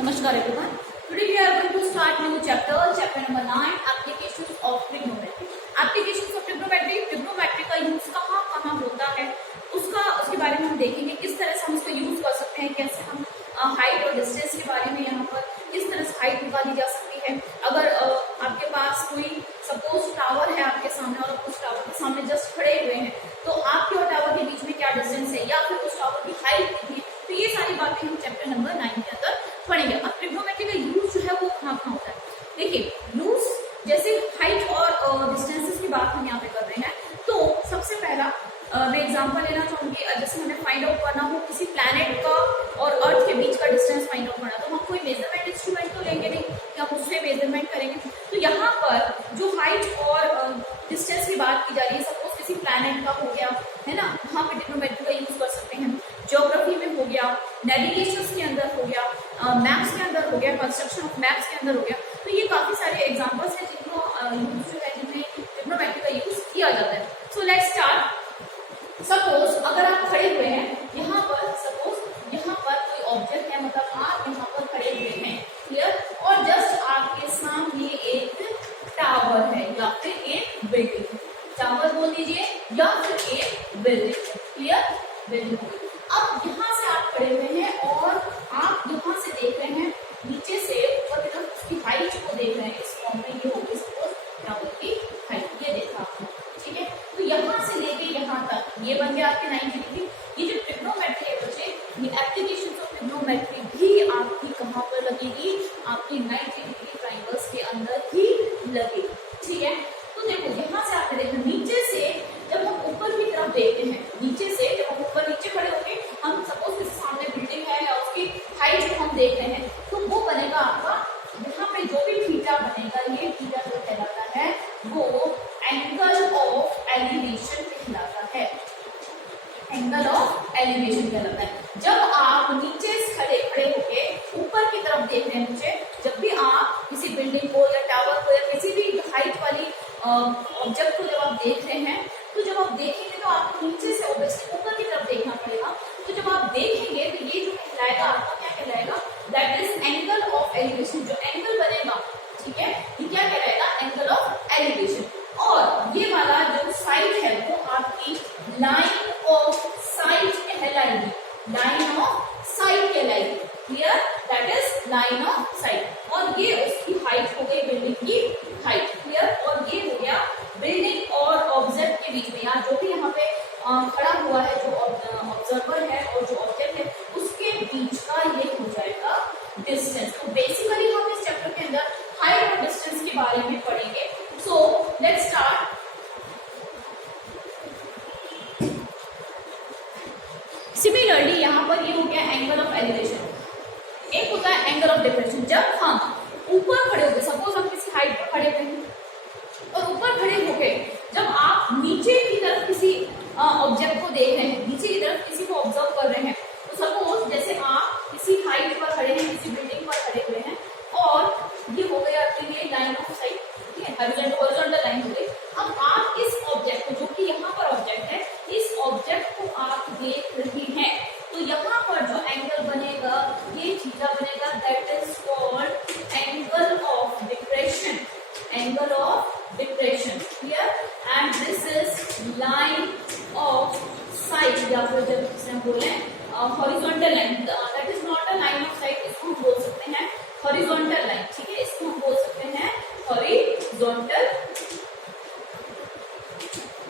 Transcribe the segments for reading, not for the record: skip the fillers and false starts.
Namaskar everyone. Today we are going to start new chapter number 9, applications of trigonometry. Applications of trigonometry, trigonometry का use कहाँ होता है उसके बारे में हम देखेंगे, किस तरह से हम इसका यूज कर सकते हैं, कैसे हम हाइट और डिस्टेंस के बारे में यहाँ पर किस तरह से हाइट निकाली जा सकती है। अगर आपके पास कोई सपोज टावर है आपके सामने और उस टावर के सामने जस्ट खड़े हुए हैं, तो आपके और टावर के बीच में क्या डिस्टेंस है या फिर उस टावर की हाइट कितनी है, तो ये सारी बातें हम चैप्टर नंबर 9 के अंदर पढ़ेंगे। अब ट्रिग्नोमेट्री का यूज जो है वो कहाँ होता है, देखिए यूज जैसे हाइट और डिस्टेंसेस की बात हम यहाँ पे कर रहे हैं, तो सबसे पहला मैं एग्जांपल लेना चाहूंगी। जैसे हमें फाइंड आउट करना हो किसी प्लैनेट का और अर्थ के बीच का डिस्टेंस फाइंड आउट करना, तो हम कोई मेजरमेंट इंस्ट्रूमेंट तो लेंगे नहीं कि हम उससे मेजरमेंट करेंगे। तो यहाँ पर जो हाइट और डिस्टेंस की बात की जा रही है, सपोज किसी प्लैनेट का हो गया है ना, वहाँ पे ट्रिग्नोमेट्री का यूज कर सकते हैं। ज्योग्राफी में हो गया, नेविगेशन के अंदर हो गया, मैप्स के अंदर हो गया, कंस्ट्रक्शन ऑफ मैप्स के अंदर हो गया। तो ये काफी सारे एग्जांपल्स हैं जिनको यूज जो है जिनमें ट्रिग्नोमेट्री का यूज किया जाता है। So let's start. सपोज अगर आप खड़े हुए हैं यहाँ पर, सपोज यहाँ पर कोई ऑब्जेक्ट है, मतलब आप यहाँ पर खड़े हुए हैं, क्लियर, और जस्ट आपके सामने एक टावर है या फिर एक बिल्डिंग, टावर बोल दीजिए या फिर एक बिल्डिंग, क्लियर, बिल्डिंग। अब यहाँ से आप खड़े हुए हैं और आप यहाँ से देख रहे हैं नीचे से ऊपर की तरफ उसकी हाइट को देख रहे हैं। इस फॉर्म में ये होगी सपोज टावर की हाइट, ये देखा आपने, ठीक है। तो यहाँ से लेके यहाँ तक ये बन गया आपके 90 डिग्री। ये जो ट्रिग्नोमेट्री है बच्चे, ये एप्लीकेशन ऑफ ट्रिग्नोमेट्री भी आपकी कहाँ पर लगेगी, आपकी 90 डिग्री ट्राइंगल्स के अंदर ही लगेगी, ठीक है। तो देखो यहाँ से आपने देखा नीचे से जब हम ऊपर की तरफ देखते हैं, नीचे से जब हम ऊपर नीचे खड़े होंगे, हम सपोज किसी सामने बिल्डिंग है या उसकी हाइट को हम देख रहे हैं, तो वो बनेगा आपका यहाँ पे जो भी थीटा बनेगा, ये थीटा जो कहलाता है वो एंगल ऑफ एलिवेशन कहलाता है, एंगल ऑफ एलिवेशन कहलाता है। जब आप नीचे से खड़े होके ऊपर की तरफ देख रहे हैं नीचे, जब भी आप किसी बिल्डिंग को या टावर को या किसी भी हाइट वाली ऑब्जेक्ट को जब आप देख रहे हैं, तो जब आप देखेंगे तो आपको नीचे से ऑब्वियसली ऊपर की तरफ देखना पड़ेगा। तो जब आप देखेंगे तो ये जो कहलाएगा आपका क्या कहलाएगा, that is angle of elevation. जो एंगल बनेगा, ठीक है, ये क्या कहलाएगा, एंगल ऑफ एलिवेशन। और ये वाला जो साइड है वो आपकी लाइन ऑफ साइट कहलाएगी, लाइन ऑफ साइट कहलाएगी, clear, that is line of sight. और ये उसकी हाइट हो गई, बिल्डिंग की हाइट, क्लियर। और ये हो गया बिल्डिंग और ऑब्जेक्ट के बीच में, या जो भी यहाँ पे खड़ा हुआ है, जो ऑब्जर्वर है और जो ऑब्जेक्ट है, उसके बीच का ये हो जाएगा डिस्टेंस। तो बेसिकली हम इस चैप्टर के अंदर हाइट और डिस्टेंस के बारे में पढ़ेंगे। So let's start. सिमिलरली यहाँ पर ये हो गया एंगल ऑफ एलिवेशन, एक होता है एंगल ऑफ डिप्रेशन। जब हम ऊपर खड़े होंगे, सपोज हम किसी हाइट पर खड़े हुए हैं और ऊपर खड़े होके जब आप नीचे की तरफ किसी ऑब्जेक्ट को देख रहे हैं, नीचे की तरफ किसी को ऑब्जर्व कर रहे हैं, तो सपोज जैसे आप किसी हाइट पर खड़े हैं, किसी बिल्डिंग पर खड़े हुए हैं, और ये हो गया आपके लिए लाइन ऑफ साइट, ठीक है, हॉरिजॉन्टल लाइन हो गई। अब आप इस ऑब्जेक्ट को, जो कि यहाँ पर ऑब्जेक्ट है, इस ऑब्जेक्ट को आप देख रहे हैं, तो यहाँ पर जो एंगल बनेगा ये थीटा बनेगा, that is called angle of depression, angle of depression, clear. And this is line of site, या फिर जब इसे हम बोले horizontal line, that is not a line of site, इसको हम बोल सकते हैं हॉरिजॉन्टल लाइन, ठीक है, इसको हम बोल सकते हैं हॉरिजॉन्टल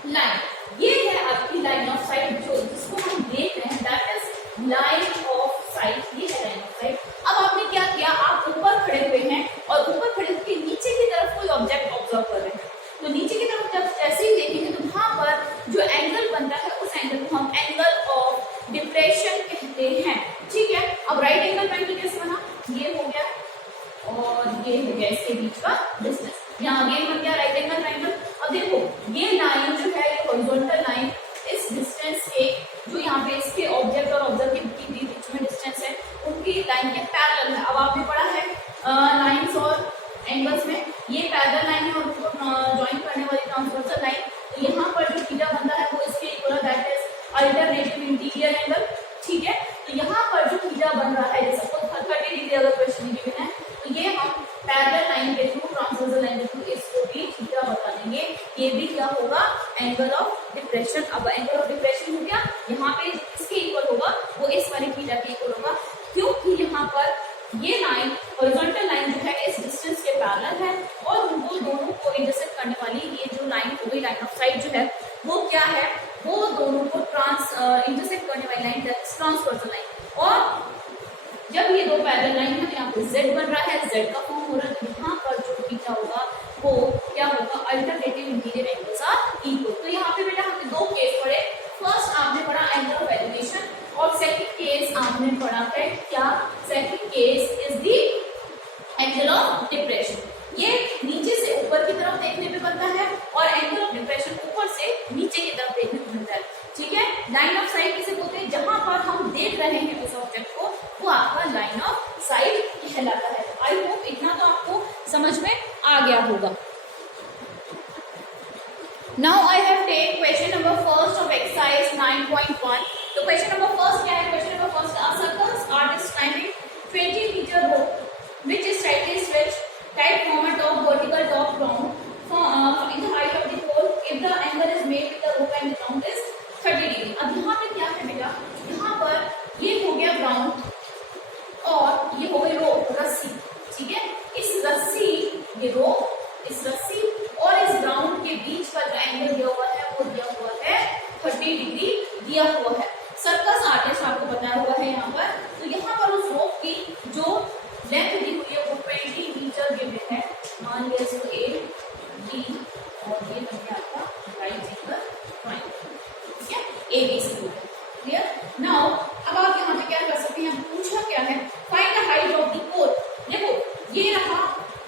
लाइन। ये है आपकी लाइन ऑफ साइट, जो जिसको हम देख रहे हैं, that is line of site, ये है लाइन ऑफ साइट। अब आपने क्या किया, आप ऊपर खड़े हुए हैं और ऊपर खड़े होकर नीचे की तरफ कोई ऑब्जेक्ट ऑब्जर्व कर रहे हैं, तो नीचे की तरफ जब जैसे ही देखेंगे तो वहां पर जो एंगल बनता है उस एंगल को हम एंगल ऑफ डिप्रेशन कहते हैं, ठीक है। अब राइट एंगल ट्रायंगल कैसे बना, ये हो गया और ये हो गया इसके बीच का डिस्टेंस, यहाँ अगेन बन गया राइट एंगल ट्रायंगल। अब देखो ये लाइन जो है, ये हॉरिजॉन्टल लाइन, इस डिस्टेंस के जो यहाँ पे इसके ऑब्जेक्ट और ऑब्जर्व के बीच में डिस्टेंस है, उनकी लाइन के पैरेलल है। अब आपने पढ़ा है लाइंस और एंगल्स में, ये पैरेलल लाइन है और उनको ज्वाइन करने वाली ट्रांसवर्सल लाइन, तो यहाँ पर जो थीटा बनता है वो इसके equal, that is alternative interior angle, ठीक है। तो यहाँ पर जो थीटा बन रहा है, जैसे सपोज 30 डिग्री अगर क्वेश्चन गिवन है तो ये हम पैरेलल लाइन के थ्रू, ट्रांसवर्सल लाइन के थ्रू इसको भी थीटा बता देंगे। ये भी क्या होगा, एंगल ऑफ डिप्रेशन। अब एंगल ऑफ डिप्रेशन हो गया, यहाँ पे इसके इक्वल होगा वो इस वाले थीटा के इक्वल होगा, क्योंकि यहाँ पर ये लाइन हॉरिजॉन्टल लाइन जो है इस डिस्टेंस के पैरेलल है और उनको दोनों को इंटरसेक्ट करने वाली ये जो लाइन हो गई, लाइन ऑफ साइट जो है वो क्या है, वो दोनों को इंटरसेक्ट करने वाली लाइन ट्रांसवर्सल लाइन। और जब ये दो पैरेलल लाइन है, यहाँ पे z बन रहा है, z का फॉर्म हो रहा है, तो यहाँ पर जो थीटा होगा वो क्या होगा, alternative interior angles are equal. तो यहाँ पे बेटा हमने दो केस पढ़े, फर्स्ट आपने पढ़ा एंगल ऑफ एलिवेशन और सेकंड केस आपने पढ़ा है क्या, second case is the angle of depression. ये नीचे से ऊपर की तरफ देखने पे बनता है और एंगल ऑफ डिप्रेशन ऊपर से नीचे की तरफ देखने पे बनता है। ठीक है, लाइन ऑफ साइट किसे बोलते हैं, जहां पर हम देख रहे हैं उस ऑब्जेक्ट को, वो आपका लाइन ऑफ साइट कहलाता है। आई होप इतना तो आपको समझ में आ गया होगा। Now I have take question number first of exercise 9.1। तो क्वेश्चन नंबर फर्स्ट क्या है, question number first, a circus artist climbing 20 meter rope which is slightly stretched tight form a top vertical top ground in the height of the pole if the angle is made with the rope and the ground is 30 degree. अब यहाँ पे क्या है बेटा, यहाँ पर ये हो गया ग्राउंड और ये हो गई रोप, रस्सी। ठीक है, इस रस्सी, ये रोप, इस रस्सी और इस ग्राउंड के बीच का जो एंगल दिया हुआ है वो दिया हुआ है 30 डिग्री दिया हुआ है। सर्कस आर्टिस्ट आपको बताया हुआ है यहाँ पर। तो यहाँ पर उस रोप की जो लेंथ दी हुई है वो 20 मीटर गिवन है। मान लिया इसको ए बी और ये बन गया आपका राइट एंगल ट्रायंगल। ठीक है, A B C clear. Now अब आप यहाँ पे क्या कर सकते हैं, पूछा क्या है, find the height of the pole. देखो ये रहा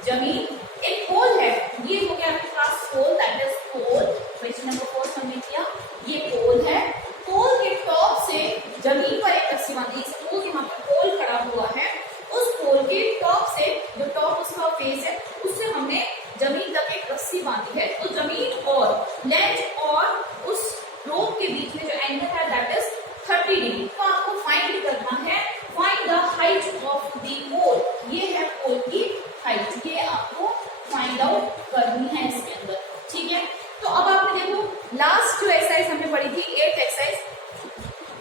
जमीन, एक पोल है, ये हो गया आपके पास pole, that is pole. Question number first हमने किया, ये पोल है, पोल के टॉप से जमीन पर एक रस्सी बांधी। सपोज यहाँ पर पोल खड़ा हुआ है, उस पोल के टॉप से, जो टॉप उसका फेस है, उससे हमने जमीन तक एक रस्सी बांधी है। तो जमीन और लेंथ और उस रोप के बीच में जो एंगल है दैट इज 30 डिग्री। तो आपको फाइंड करना है, find the height of the pole. ये है पोल की हाइट, ये आपको फाइंड आउट करनी है इसके अंदर। ठीक है, तो अब आपने देखो लास्ट जो एक्सरसाइज हमने पढ़ी थी 8th एक्सरसाइज,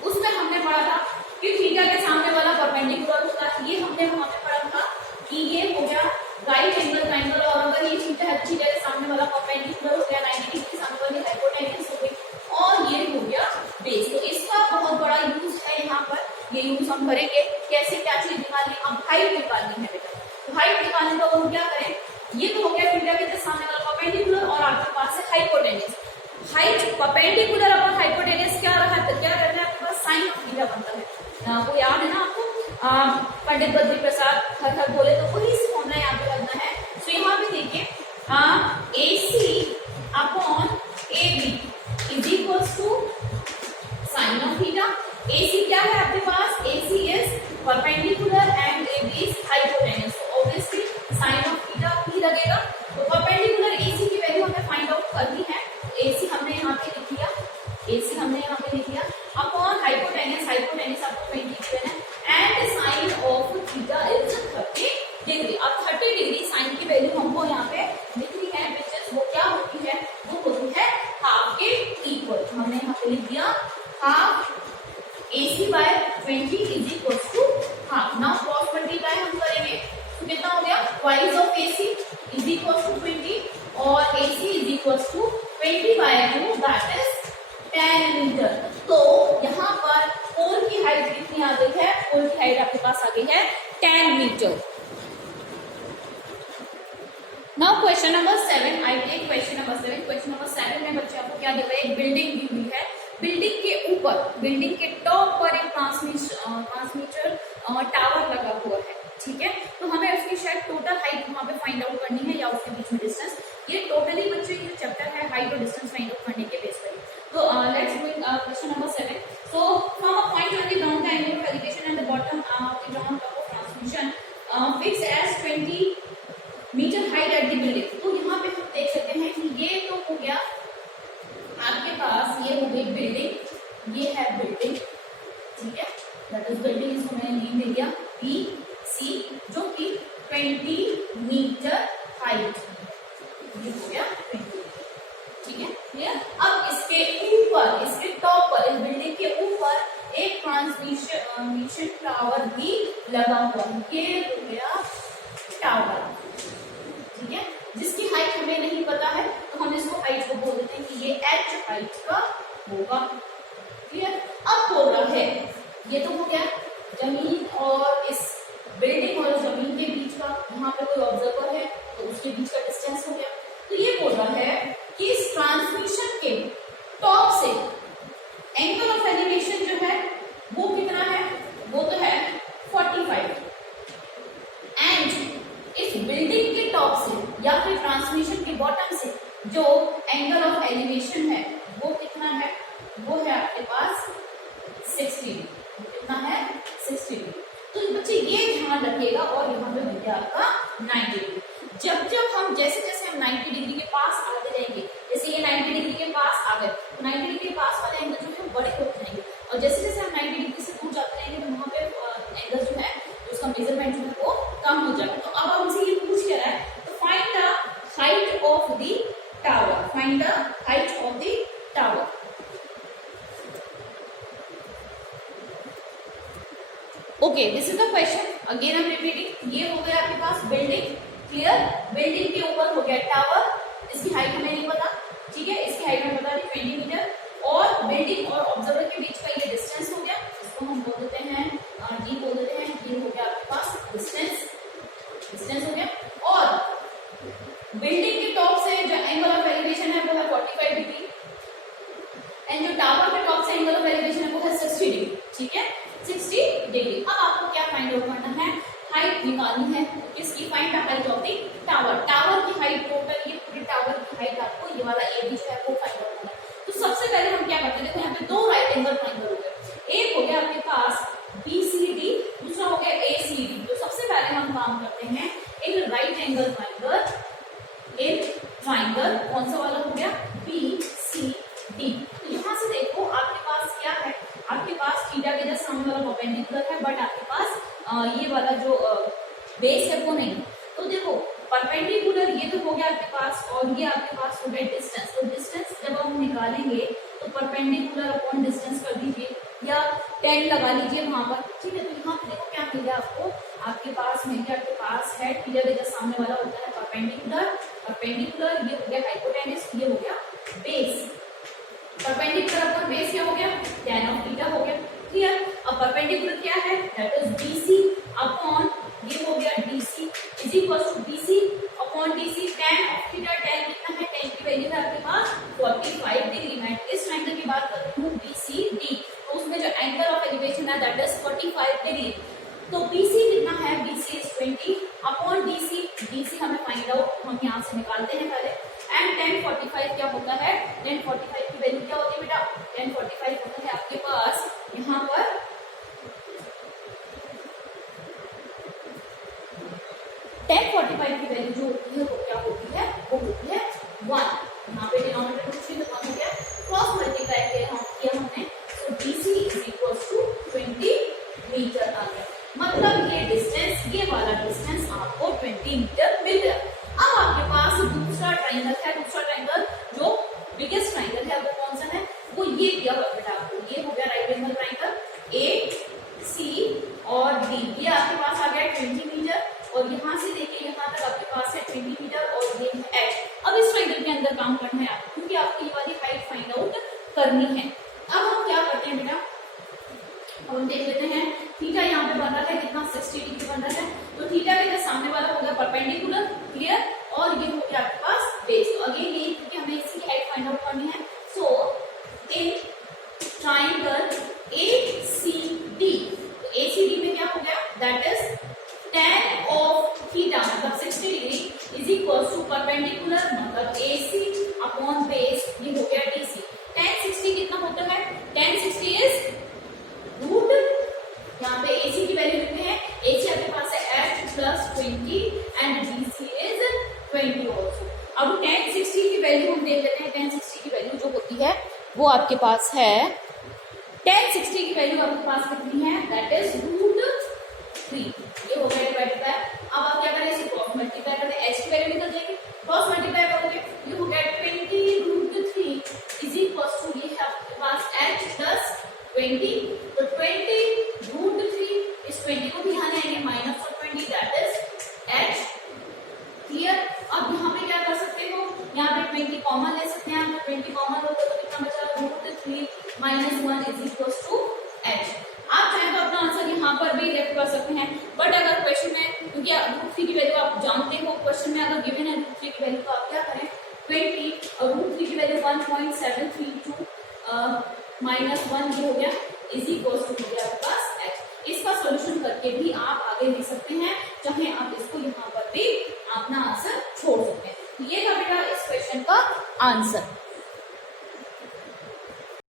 उसमें हमने पढ़ा था कि थीटा के सामने वाला परपेंडिकुलर होता है। ये हमने वहां पे पढ़ा था कि ये हो गया राइट एंगल ट्रायंगल, और अगर ये थीटा है, थीटा के सामने वाला परपेंडिकुलर हो गया 90 डिग्री के सामने वाली हाइपोटेन्यूज हो गई, और ये हो गया बेस। तो इसका बहुत बड़ा यूज है यहाँ पर, ये यूज हम करेंगे। कैसे, क्या चीज निकालनी, अब हाइट निकालनी है बेटा। तो हाइट निकालने का हम क्या करें, ये तो हो गया थीटा के सामने वाला परपेंडिकुलर और आपके पास है hypotenuse. Height perpendicular upon hypotenuse क्या रहा है, क्या रहता है आपके पास, साइन ऑफ थीटा बनता है। वो याद है ना आपको, पंडित बद्री प्रसाद हर हर बोले तो वही फॉर्मूला यहाँ पे लगना है। तो यहाँ पे देखिए AC upon AB is equals to sine of theta. AC क्या है आपके पास, AC is perpendicular and AB is hypotenuse. तो ऑब्वियसली साइन ऑफ थीटा ही लगेगा। तो परपेंडिकुलर AC की वैल्यू हमें फाइंड आउट करनी है। AC हमने यहाँ पे लिख लिया, AC हमने यहाँ पे लिख लिया अपॉन हाइपोटेन्यूज, हाइपोटेन्यूज आपको 20 गिवन है, and sine of theta is 30 degree. अब 30 डिग्री साइन की वैल्यू हमको यहाँ पे लिखनी है, विच इज वो क्या होती है, वो होती है हाफ के इक्वल। हमने यहाँ पे लिख दिया half AC by 20 is equal to half. Now cross multiply हम करेंगे तो कितना हो गया, wise of AC is equal to 20 और AC is equal to 20 by 2 that is 10 metre. तो यहाँ पर पोल की हाइट कितनी आ गई है, पोल की हाइट आपके पास आ गई है 10 metre. Now question number 7, I take question number 7। Question number 7 में बच्चे आपको क्या दिया हुआ है, एक बिल्डिंग दी हुई है, बिल्डिंग के ऊपर, बिल्डिंग के टॉप पर एक ट्रांसमीटर टावर लगा हुआ है। ठीक है, तो हमें उसकी शायद टोटल हाइट वहां पे फाइंड आउट करनी है या उसके बीच में डिस्टेंस। ये टोटली बच्चे ये चैप्टर है हाइट और डिस्टेंस फाइंड आउट करने के बेस पर। तो let's do question number 7। So from a point on the ground the angle of elevation and the bottom of the ground of transmission fix as 20 metre height at the building. तो यहाँ पे हम देख सकते हैं कि ये तो हो गया आपके पास, ये हो गई बिल्डिंग, ये है बिल्डिंग। ठीक है, दैट इज बिल्डिंग, इसको मैंने नेम दे दिया BC ट्रांसमिशन टावर भी लगा हुआ है। ये हो गया टावर, ठीक है, जिसकी हाइट हमें नहीं पता है तो हम इसको हाइट को बोल देते हैं कि ये h हाइट का होगा। क्लियर? अब बोल रहा है ये तो हो गया जमीन और इस बिल्डिंग और जमीन के बीच का, यहाँ पे कोई ऑब्जर्वर है तो उसके बीच का डिस्टेंस हो गया। तो ये बोल रहा है कि इस ट्रांसमिशन के टॉप से एंगल ऑफ एलिवेशन जो है वो कितना है, वो तो है 45, एंड इस बिल्डिंग के टॉप से या फिर ट्रांसमिशन के बॉटम से जो एंगल ऑफ एलिवेशन है वो कितना है, वो है आपके पास 60 डिग्री। कितना है? 60 डिग्री। तो बच्चे ये ध्यान रखिएगा, और यहाँ पे मिल गया आपका 90 डिग्री। जब जब हम जैसे जैसे हम 90 डिग्री के पास आते जाएंगे, जैसे ये 90 डिग्री के पास आ गए, 90 डिग्री के पास वाले एंगल जो है बड़े होते जाएंगे, और जैसे जैसे हम 90 डिग्री से दूर जाते जाएंगे तो वहाँ पे एंगल जो है उसका मेजरमेंट जो है वो कम हो जाएगा। तो अब हमसे ये पूछ क्या रहा है, तो find the height of the tower, find the height of the tower. Okay, this is the question, again I am repeating. ये हो गया आपके पास बिल्डिंग, क्लियर, बिल्डिंग के ऊपर हो गया टावर, इसकी हाइट हमें नहीं पता, ठीक है, इसकी हाइट हमें पता है 20 मीटर, और बिल्डिंग और ऑब्जर्वर के बीच का ये डिस्टेंस हो गया, इसको हम बोल देते हैं डी बोल देते हैं। ये हो गया आपके पास डिस्टेंस, डिस्टेंस हो गया, और बिल्डिंग के टॉप से जो एंगल ऑफ एलिवेशन है वो है 45 डिग्री, एंड जो टावर के टॉप से एंगल ऑफ एलिवेशन है वो है 60 डिग्री, ठीक है, 60 डिग्री। अब आपको क्या फाइंड आउट करना है, हाइट निकालनी है, किसकी? Find the height of the tower, tower की हाइट टोटल, ये पूरे टावर की हाइट आपको ये वाला एबी जो है वो फाइंड आउट करना है। तो सबसे पहले हम क्या करते हैं, देखो यहाँ पे दो राइट एंगल ट्रायंगल हो गए, एक हो गया आपके पास BCD, दूसरा हो गया ACD। तो सबसे पहले हम काम करते हैं एक राइट एंगल ट्रायंगल, एक ट्रायंगल कौन सा वाला हो गया, BCD। तो यहाँ से देखो आपके पास क्या है, आपके पास थीटा के जस्ट सामने वाला परपेंडिकुलर है, बट आपके पास ये वाला जो बेस है वो नहीं। तो देखो परपेंडिकुलर ये तो हो गया आपके पास, और ये आपके पास हो गया डिस्टेंस। तो डिस्टेंस जब हम निकालेंगे तो परपेंडिकुलर अपॉन डिस्टेंस कर दीजिए, या 10 लगा लीजिए वहां पर, ठीक है। तो यहाँ पे देखो क्या मिल गया आपको, आपके पास मिल गया, आपके पास है थीटा के जस्ट सामने वाला होता है परपेंडिकुलर, परपेंडिकुलर ये हो गया हाइपोटेन्यूज, ये हो गया बेस, परपेंडिकुलर अपॉन बेस क्या हो गया, tan ऑफ थीटा हो गया, क्लियर। अब परपेंडिकुलर क्या है, दैट इज BC अपॉन ये हो गया DC is equal to BC upon DC, tan of theta, tan कितना है, tan की वैल्यू है आपके पास 45 डिग्री। मैं इस ट्रायंगल की बात कर रही हूँ BCD, तो उसमें जो एंगल ऑफ एलिवेशन है दैट इज 45 डिग्री। तो BC कितना है, BC is 20 upon DC, DC हमें फाइंड आउट, हम यहाँ से निकालते हैं पहले, एंड tan 45 क्या होता है, tan 45 की वैल्यू क्या होती है बेटा, tan 45 होता है आपके पास यहाँ पर tan 45 की वैल्यू जो होती है वो क्या होती है, वो होती है 1। यहाँ पे डिनोमिनेटर कुछ भी तो कम हो गया, क्रॉस मल्टीप्लाई किया हमने, तो BC is equal to 20 metre आ गया, मतलब ये डिस्टेंस, ये वाला डिस्टेंस आपको 20 मीटर मिल गया। अब आपके पास दूसरा ट्रायंगल है, दूसरा ट्रायंगल जो बिगेस्ट ट्रायंगल है वो कौन सा है, वो ये दिया हुआ बेटा आपको, ये हो गया राइट एंगल ट्रायंगल AC और D, ये आपके पास आ गया 20 मीटर, और यहाँ से देखिए यहाँ तक आपके पास है 20 मीटर, और ये है H। अब इस ट्रायंगल के अंदर काम करना है आपको, क्योंकि आपको ये वाली हाइट फाइंड आउट करनी है। अब हम क्या करते हैं बेटा, हम देख लेते हैं थीटा यहाँ पे बन रहा है कितना, 60 डिग्री बन रहा है, तो थीटा के सामने वाला हो गया परपेंडिकुलर, क्लियर, और ये हो गया आपके पास बेस। तो अगेन ये क्योंकि हमें इसकी हाइट फाइंड आउट करनी है, सो इन ट्रायंगल ACD, तो ACD में क्या हो गया, that is tan of theta मतलब 60 degree is equal to perpendicular मतलब AC अपॉन बेस, ये हो गया DC। tan 60 कितना होता है, tan 60 इज रूट, यहाँ पे AC की वैल्यू लिखते हैं, AC आपके पास है H plus 20 and DC is 20 also. अब tan 60 की वैल्यू हम देख लेते हैं, tan 60 की वैल्यू जो होती है वो आपके पास है, tan 60 की वैल्यू आपके पास कितनी है, दैट इज √3, ये हो गया डिवाइडेड बाय, अब आप क्या करें, इसे क्रॉस मल्टीप्लाई करें, H की वैल्यू निकल जाएगी, क्रॉस मल्टीप्लाई करोगे, ये हो गया 20√3 इज इक्वल टू, ये है आपके पास H प्लस 20, तो 20√3 क्वेश्चन में अगर गिवन है रूट 3 की वैल्यू तो आप क्या करें 20 और रूट 3 की वैल्यू 1.732 माइनस 1 जो हो गया इज इक्वल टू हो गया आपके पास h। इसका सॉल्यूशन करके भी आप आगे लिख सकते हैं, चाहे आप इसको यहाँ पर भी अपना आंसर छोड़ सकते हैं। ये था बेटा इस क्वेश्चन का आंसर।